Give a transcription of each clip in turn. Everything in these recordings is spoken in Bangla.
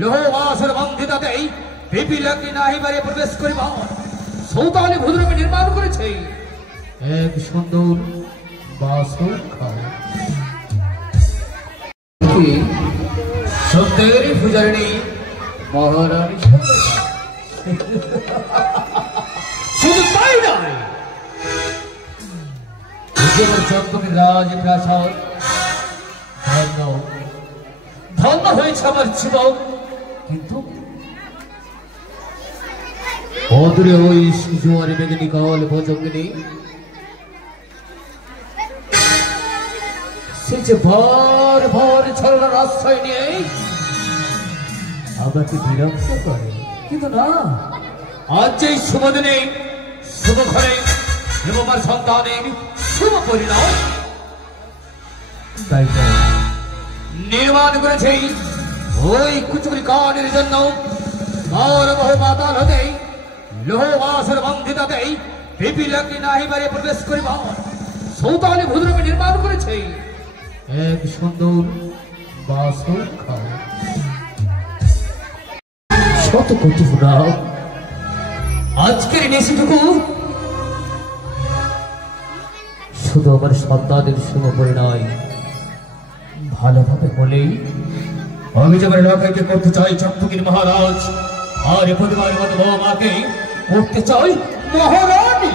লোহাসের বন্ধিতাতেই পিপিলাকে নাহিবারে প্রবেশ করিবা সৌতালি ভূদ্রমে নির্মাণ করেছে এক সুন্দর বাসখানা। সত্যের পূজারিণী মহারানী শুধু তাই নয়, চম্পকের রাজপ্রাসাদ ধন্য ধন্য হয়েছে আমার জীবন। কিন্তু অদূরে ওই জোয়ার মেঘিনী কল ভোজঙ্গিনী সে যে ভর ভর ছলনার আশ্রয় নিয়ে আমাকে বিরক্ত করে। কিন্তু না, আজ এই শুভ দিনে শুভ ঘরে আমার সন্তানের শুভ পরিণাম তাই নির্মাণ করেছে ওই কুচুরি কানের জন্য বহু মাতাল হতে লোহাসের বন্ধিতাতে পিপিলাকে নাহিবারে প্রবেশ করিবা সৌতালি ভূদ্রমে নির্মাণ করেছে এক সুন্দর বাসখানা। শত কোটি ফুরাও আজকের নেশিটুকু শুধু আমার সন্তানের শুভ পরিণয় ভালোভাবে হলেই আমি যেমন লোকাইকে করতে চাই চম্পকির মহারাজ, আর প্রতিবারের মতো বৌমাকে করতে চাই মহারানী।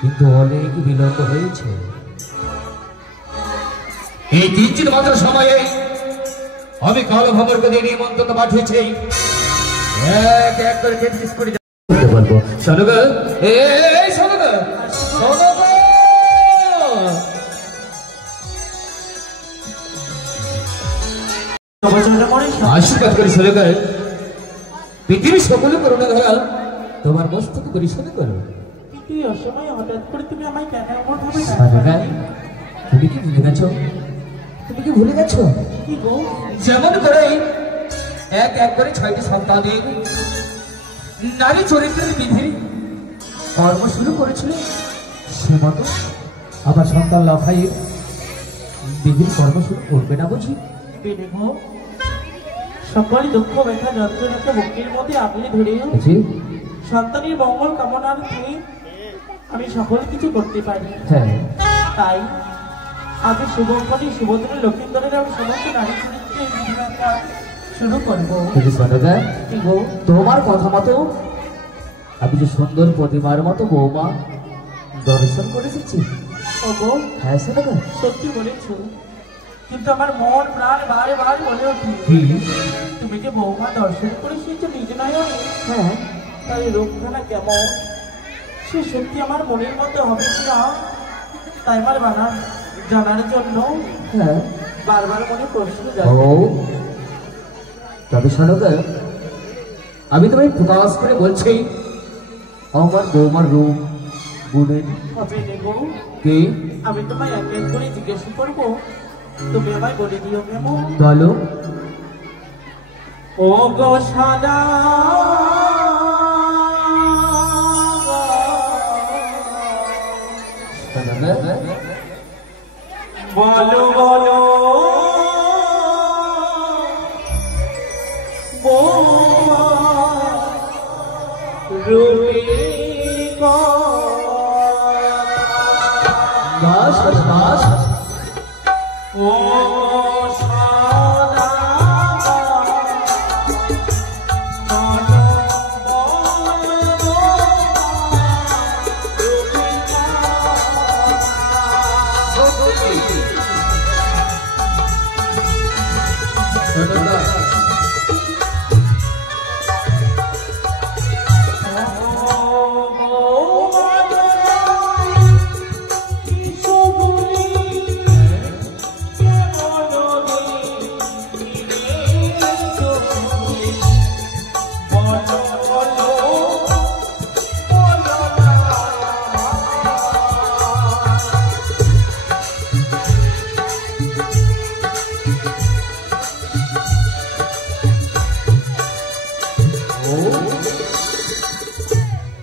কিন্তু অনেক বিলম্ব হয়েছে। এই 3 দিন মাত্র সময়ে আমি কালো ভ্রমণকে দিয়ে নিমন্ত্রণ পাঠিয়েছি। এক এক করে 33 কোটি করতে পারবো। শোনো গো, এই শোনো গো, শোনো গো, আশীর্বাদ করি শোনো গো, পৃথিবীর সকলে করুণা ধরা তোমার মস্তক করি শোনো করো। তুমি কি ভুলে গেছো? তুমি কি ভুলে গেছো? যেমন করে এক এক করে 6টি সন্তানের নারী চরিত্রের বিধি কর্ম শুরু করেছিল, সে মতো আবার সন্তান লখাইয়ের বিধির কর্ম শুরু করবে না বুঝি? সকল দুঃখ ব্যথা যন্ত্রণাকে বুকের মধ্যে আপনি ধরে সন্তানের মঙ্গল কামনার্থে আমি সকল কিছু করতে পারি। তাই আজ শুভক্ষণে শুভদিনে লক্ষ্মীন্দরের আমি সমস্ত নারী চরিত্রে শুরু করবো। তোমার কথা মতো আমি যে সুন্দর প্রতিমার মতো বৌমা দর্শন করে এসেছি। হ্যাঁ শোনো, সত্যি বলেছ, কিন্তু আমার মন প্রাণ বারে বারে বলে ওঠে তুমি যে বৌমা দর্শন করে এসেছো নিজ নয়। হ্যাঁ, তাই রূপখানা কেমন সে সত্যি আমার মনের মধ্যে হবে কিনা তাই আমার বানা জানার জন্য বারবার মনে প্রশ্ন যায়। তবে শোনো, আমি তোমায় প্রকাশ করে বলছি আমার বৌমার রূপ গুণের হবে নেব কি আমি তোমায় এক এক করে জিজ্ঞেস করবো, তুমি আমায় বলে দিও কেমন? বলো। ও গো সাদা বলো বলো রূপে বাস বাস ও সাদা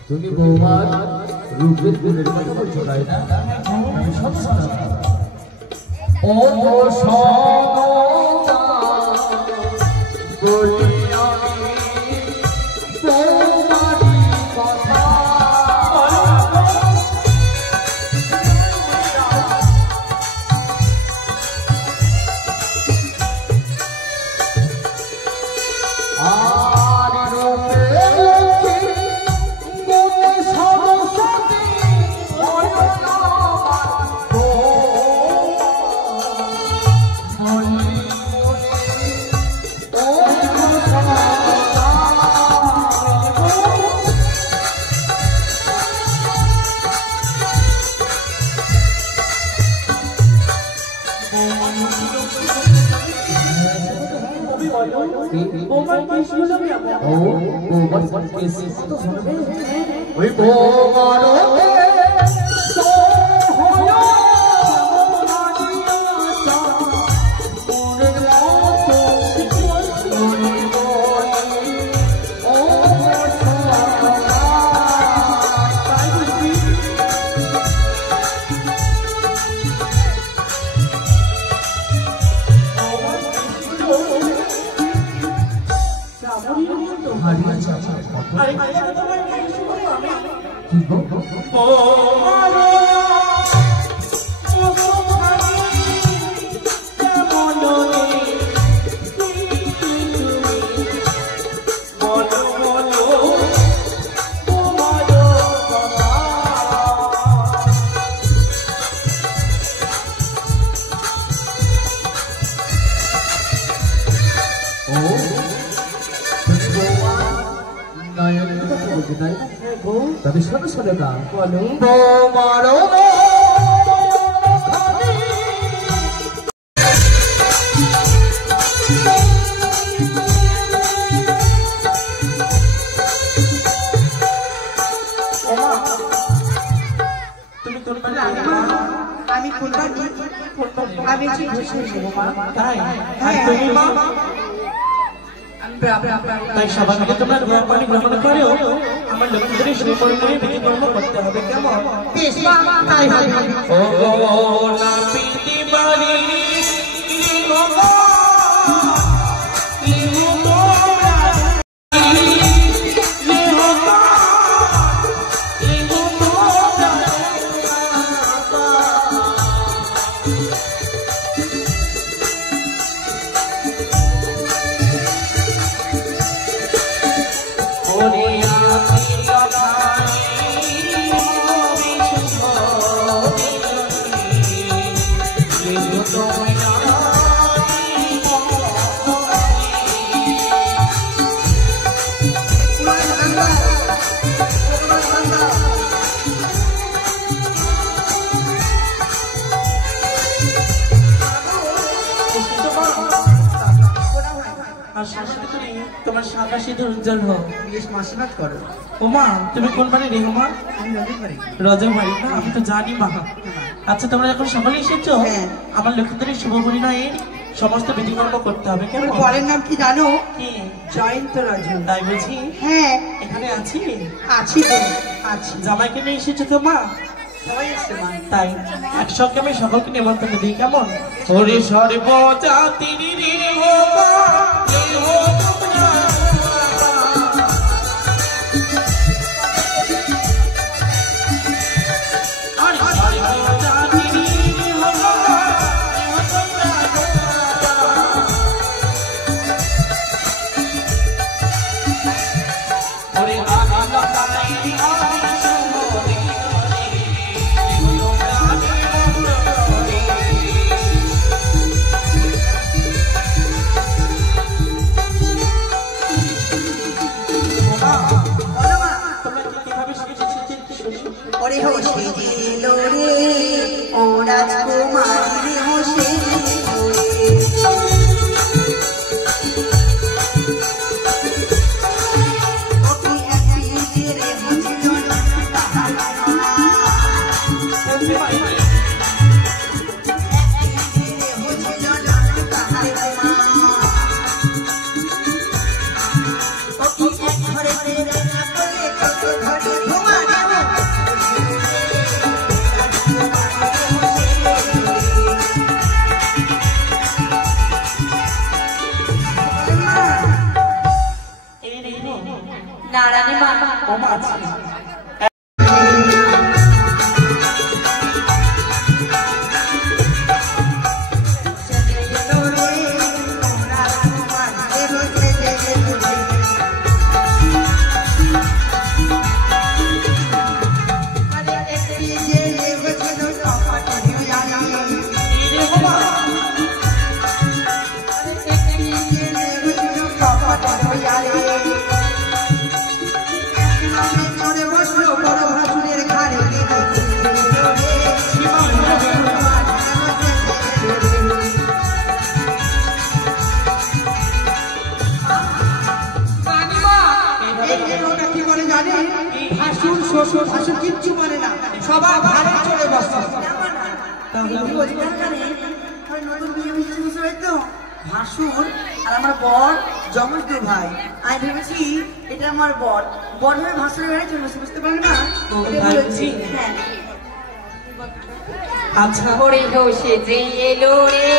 তুমি বৌমার রূপের গুণের কথা বলছো তাই না? আমি সব ও বৌমার কেসগুলো কেমন? ও বৌমার কেস তো শুনবে ওই বৌমার তবে শোনো শোনো না বলো তোমার তুমি তোর আমি আমি তাই তুমি মা তাই সবাইকে তোমরা দোয়া পানি গ্রহণ করো আমার লক্ষ্মীদের শ্রীমন করে বিধিকর্ম করতে হবে কেমন তাই ও না পিতি বাড়ি তোমার সাদা সিঁদুর উজ্জ্বল হোক আশীর্বাদ করো। ও মা তুমি কোন বাড়ি রে মা? রজব বাড়ি না আমি তো জানি মা। আচ্ছা তোমরা যখন সকালে এসেছো আমার লক্ষ্মীদের শুভ পরিণয়ের সমস্ত বিধিকর্ম করতে হবে কেমন? বরের নাম কি জানো? কি? জয়ন্ত রাজু। তাই বুঝি? হ্যাঁ এখানে আছি আছি তো আছি। জামাইকে নিয়ে এসেছো তো মা? সবাই এসছে মা। তাই একসঙ্গে আমি সকলকে নিমন্ত্রণ দিই কেমন? ওরে সর্বজাতির নারায়ণী মা শ্বশুর ভাসুর কিচ্ছু মানে না, সবার ভালো চলে বসে। ভাসুর আর আমার বর জমজ দু ভাই। আমি ভেবেছি এটা আমার বর হয়ে ভাসুরের গাড়ি চলে বসে, বুঝতে পারবে না? হ্যাঁ। আচ্ছা ওরে হোসে যে এলো রে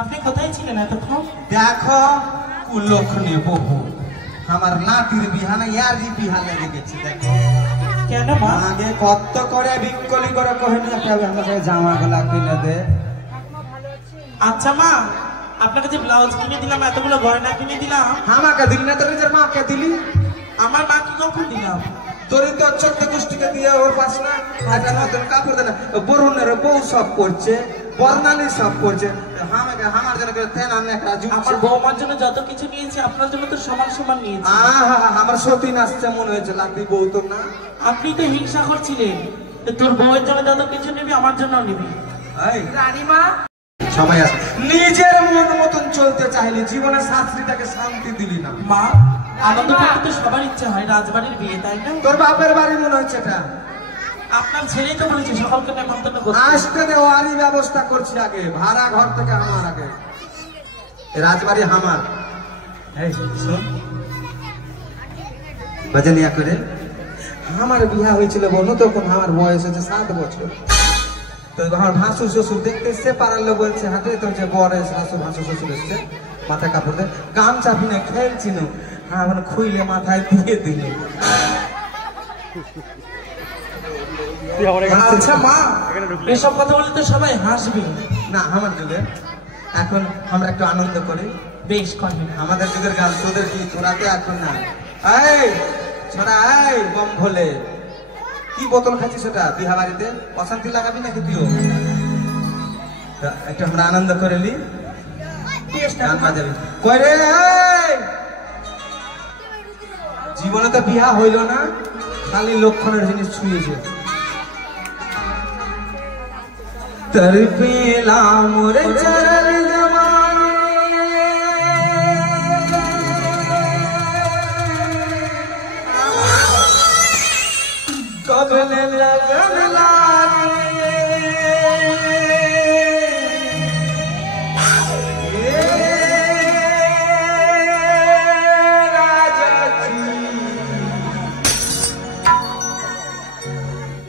আপনি কোথায় ছিলেন এতক্ষণ? দেখো কুলক্ষণে বহু আমার নাতির বিহানা ইয়ার জি বিহা লেগে গেছে। দেখো কেন মা? আগে কত করে বিকলি করে কহে না কেউ আমাকে জামা গলা কিনে দে। আচ্ছা মা, আপনাকে যে ব্লাউজ কিনে দিলাম, এতগুলো গয়না কিনে দিলাম, আমাকে দিলি না, তোর নিজের মাকে দিলি। আমার মাকে কখন দিলাম? তোরই তো 14 গোষ্ঠীকে দিয়ে ওর পাস না একটা নতুন কাপড় দেনা। বরুণের বউ সব করছে, বর্ণালী সব করছে, আমাকে আমার জন্য তেন আনে একটা আমার বৌমার জন্য যত কিছু নিয়েছি আপনার জন্য তো সমান সমান নিয়েছি। আমার সতী নাচতে মনে হয়েছে, লাগবি বউ তোর না? আপনি তো হিংসা করছিলেন, তোর বউয়ের জন্য যত কিছু নিবি আমার জন্য নিবি। রানীমা সবাই আছে, নিজের মন মতন চলতে চাইলে জীবনে শাস্ত্রীটাকে শান্তি দিলি না। মা, আনন্দ করতে তো সবার ইচ্ছা হয়, রাজবাড়ির বিয়ে, তাই না? তোর বাপের বাড়ি মনে হচ্ছে এটা। আপনার ছেলেই তো বলেছে সকলকে নেমন্তন্ন করতে। আসতে দে, ওয়ারি ব্যবস্থা করছি আগে, ভাড়া ঘর থেকে আমার আগে রাজবাড়ি আমার। এই শোন, বাজানিয়া করে আমার বিয়া হয়েছিল বলো, তখন আমার বয়স হচ্ছে 7 বছর। তো আমার ভাসুর শ্বশুর দেখতে এসছে, পাড়ার লোক বলছে হাতে তো যে বড় ভাসুর শ্বশুর এসছে, মাথায় কাপড় দেয়, গান চাপি না খেলছিল, হ্যাঁ মানে খুইলে মাথায় দিয়ে দিল। আচ্ছা মা, এসব কথা বলে তো সবাই হাসবে না। আমার যুগে এখন আমরা একটু আনন্দ করি, বেশ করবে। আমাদের যুগের গান তোদের কি তোরাতে এখন না। এই ছোড়া, এই বম ভোলে কি বোতল খাচ্ছিস ওটা বিহা বাড়িতে? অশান্তি লাগাবি নাকি তুইও? একটু আমরা আনন্দ করে নি, গান বাজাবি। কই রে, জীবনে তো বিহা হইল না, খালি লক্ষণের জিনিস ছুঁয়েছে। तर पेला मोर चरण जमाने कबल लगन लागे राजा जी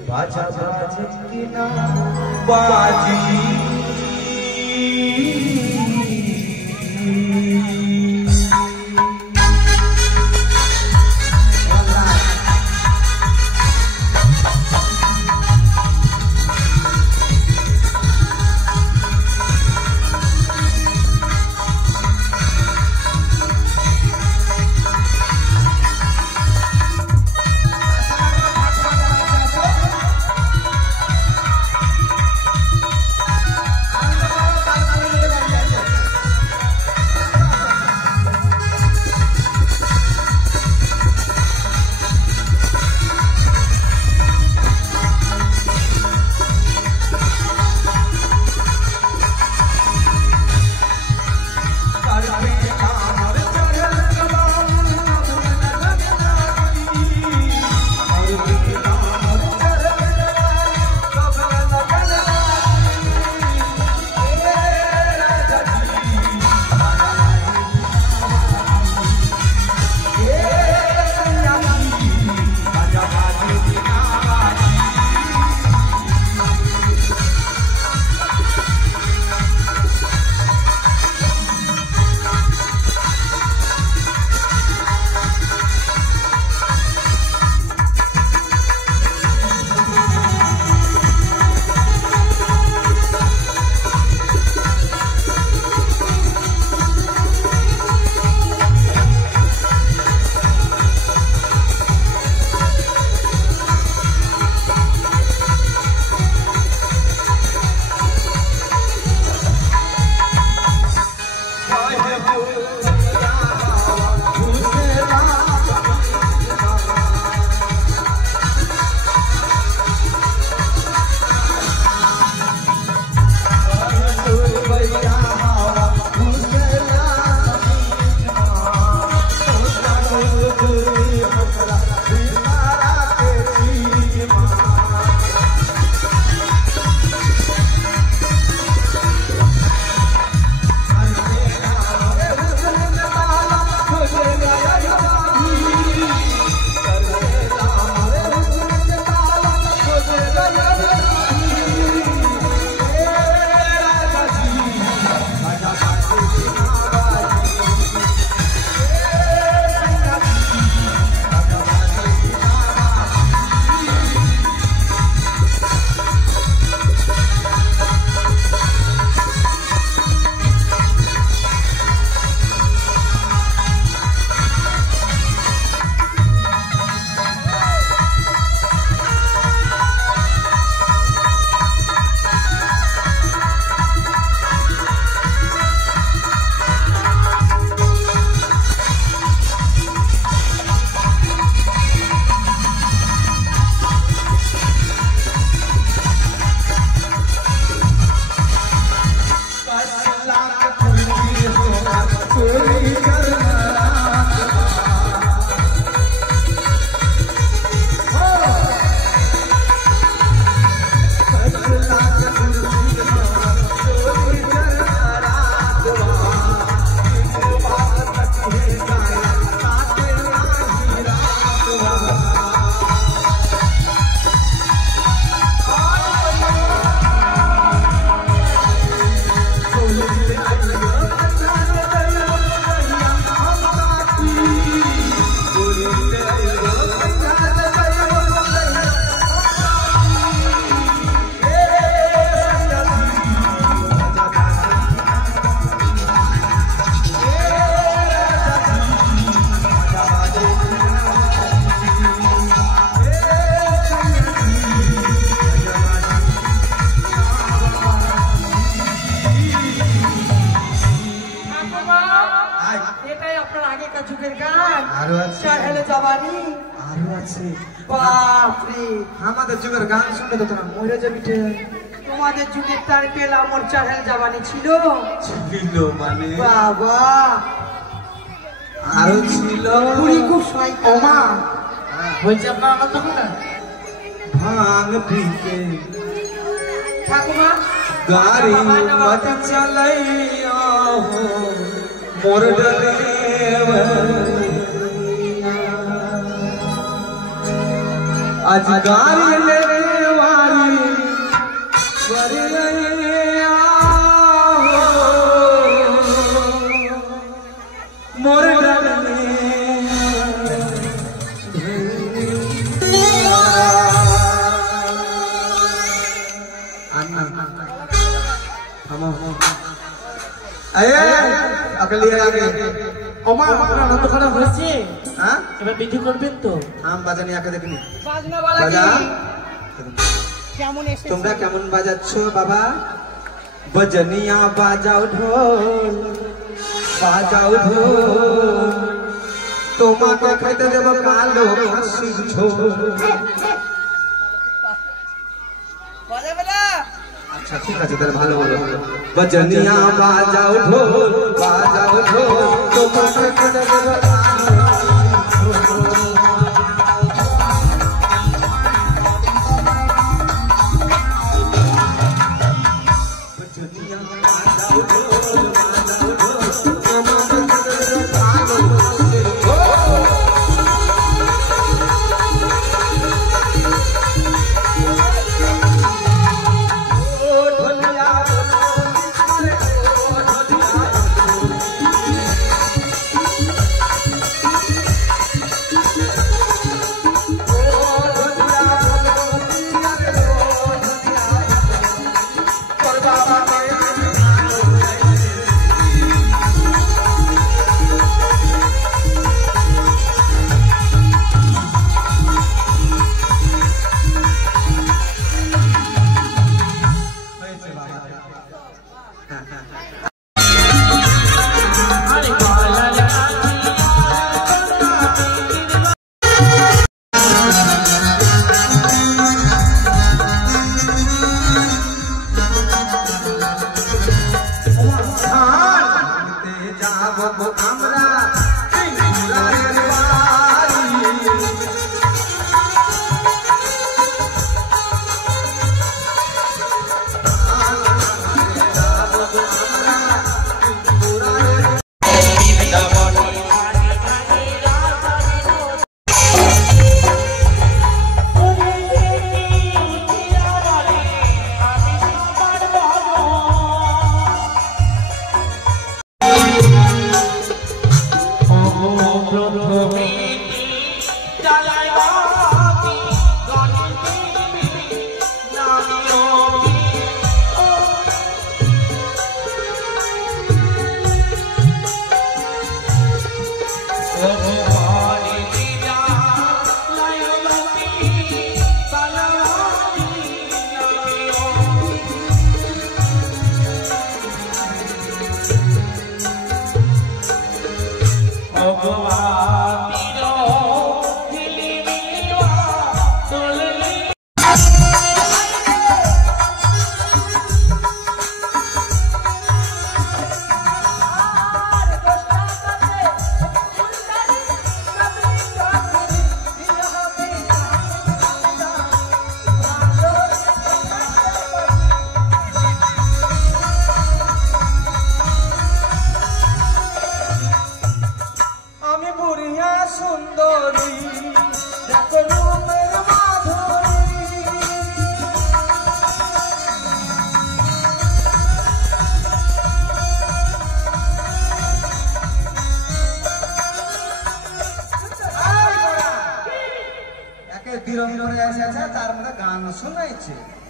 बाजा बाजा की ना बाजी আমাদের যুগের গান শুনে তো তোরা মরে যাবি। তোমাদের যুগের তার পেলা আমার চাহেল জাবানি ছিল ছিল মানে বাবা, আরো ছিল খুব ওমা বলছি আপনার আমার তখন না ভাঙ পিতে ঠাকুমা গাড়ি মত চলাইয়া মোর ডরে आज गाड़ी लेने वाली ওমা আনন্দ করা হয়েছে, হ্যাঁ এবার বিধি করবেন তো? আম বাজানি আগে দেখিনি বাজনা বলা বাজা কি? কেমন এসেছে? তোমরা কেমন বাজাচ্ছ বাবা? বজনিয়া বাজাও ঢোল, বাজাও ঢোল, তোমাকে খাইতে দেব কালো খাসির ঝোল। বাজাবে না? আচ্ছা ঠিক আছে তাহলে ভালো বলো। বজনিয়া বাজাও ঢোল, বাজাও ঢোল, তোমাকে খাইতে দেব কালো খাসির ঝোল।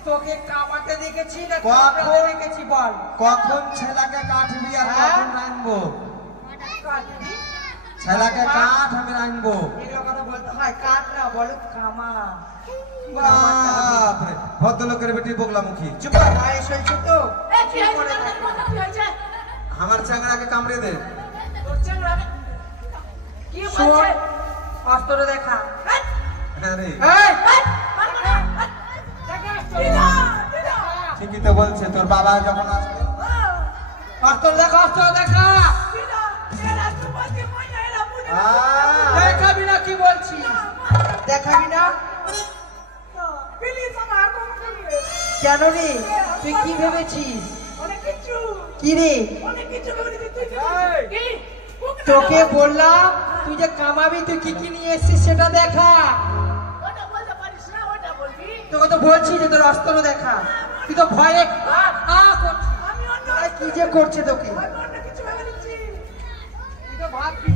তোকে কামাতে দেখেছি না কামাতে দেখেছি বল? কখন ছেলাকে কাটবি আর কখন রানবো? ছেলাকে কাঠ আমি রানবো। এগুলো কথা বলতে হয়, কাট না বলো কামা। বাপরে ভদ্রলোকের বেটি বগলামুখী। চুপ কর, বয়স হয়েছে তো। আমার চ্যাংড়াকে কামড়ে দে। শোন, অস্ত্র দেখা। আরে এই! ঠিকই তো বলছে, তোর বাবা যখন আসতো। অস্ত্র দেখা, অস্ত্র দেখা। দেখাবি না কি বলছি? দেখাবি না কেন রে? তুই কি ভেবেছিস? কি রে? তোকে বললাম তুই যে কামাবি, তুই কি কি নিয়ে এসছিস সেটা দেখা। তোকে তো বলছি যে তোর অস্ত্র দেখা, তুই তো ভয়ে কি যে করছে তোকে। তুই তো ভাববি